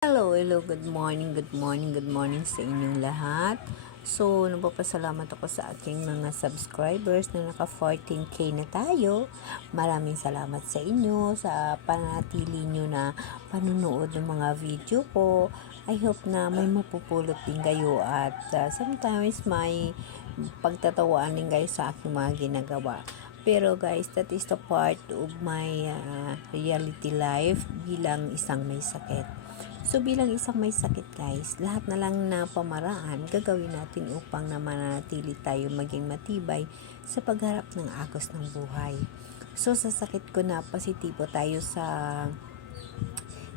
Hello, hello, good morning sa inyong lahat. So, nagpapasalamat ako sa aking mga subscribers na naka 14k na tayo. Maraming salamat sa inyo sa panatili nyo na panunood ng mga video ko. I hope na may mapupulot din kayo at sometimes may pagtatawaan din kayo sa aking mga ginagawa. Pero guys, that is the part of my reality life bilang isang may sakit. So bilang isang may sakit guys, lahat na lang na pamaraan gagawin natin upang na manatili tayo maging matibay sa pagharap ng agos ng buhay. So sa sakit ko na positibo tayo sa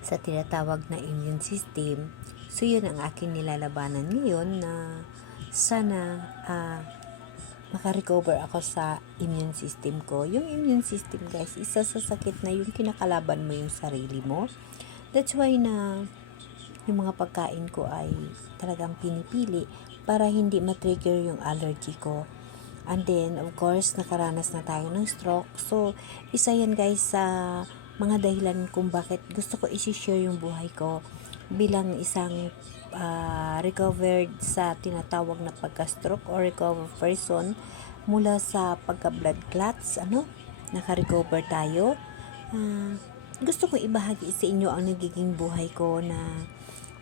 tinatawag na immune system. So yun ang aking nilalabanan ngayon na sana makarecover ako sa immune system ko. Yung immune system guys, isa sa sakit na yung kinakalaban mo yung sarili mo. That's why na yung mga pagkain ko ay talagang pinipili para hindi matrigger yung allergy ko. And then, of course, nakaranas na tayo ng stroke. So, isa yan guys sa mga dahilan kung bakit gusto ko isi-share yung buhay ko bilang isang recovered sa tinatawag na pagka-stroke or recovered person mula sa pagka-blood clots. Naka-recover tayo. Gusto ko ibahagi sa inyo ang nagiging buhay ko na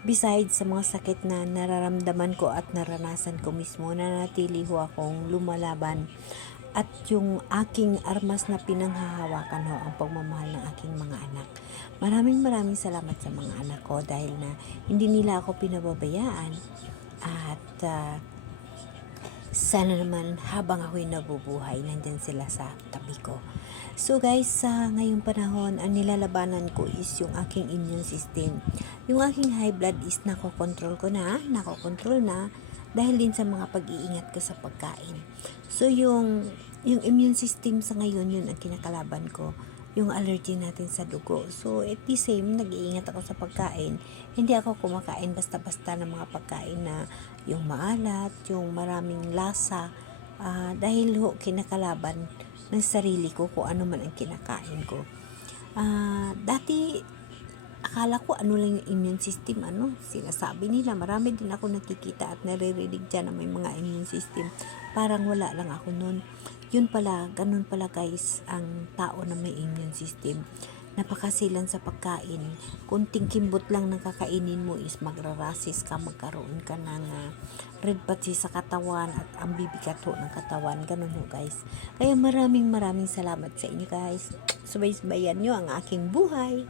besides sa mga sakit na nararamdaman ko at naranasan ko mismo, nanatili ho akong lumalaban at yung aking armas na pinanghahawakan ho ang pagmamahal ng aking mga anak. Maraming salamat sa mga anak ko dahil na hindi nila ako pinababayaan at sana naman habang ako'y nabubuhay, nandyan sila sa tabi ko. So guys, sa ngayong panahon, ang nilalabanan ko is yung aking immune system. Yung aking high blood is nakokontrol na dahil din sa mga pag-iingat ko sa pagkain. So yung immune system sa ngayon, yun ang kinakalaban ko. Yung allergy natin sa dugo. So at the same, nag-iingat ako sa pagkain. Hindi ako kumakain basta-basta ng mga pagkain na yung maalat, yung maraming lasa, dahil ho kinakalaban ng sarili ko kung ano man ang kinakain ko. Dati akala ko ano lang yung immune system, sinasabi nila, marami din ako nakikita at naririnig dyan na may mga immune system, parang wala lang ako nun. Yun pala, ganun pala guys ang tao na may immune system. Napakasilan sa pagkain. Kunting kimbot lang ng kakainin mo is magrarasis ka, magkaroon ka ng red patch sa katawan at ang bibigat ho ng katawan. Ganun ho guys. Kaya maraming salamat sa inyo guys. Subaybayan nyo ang aking buhay.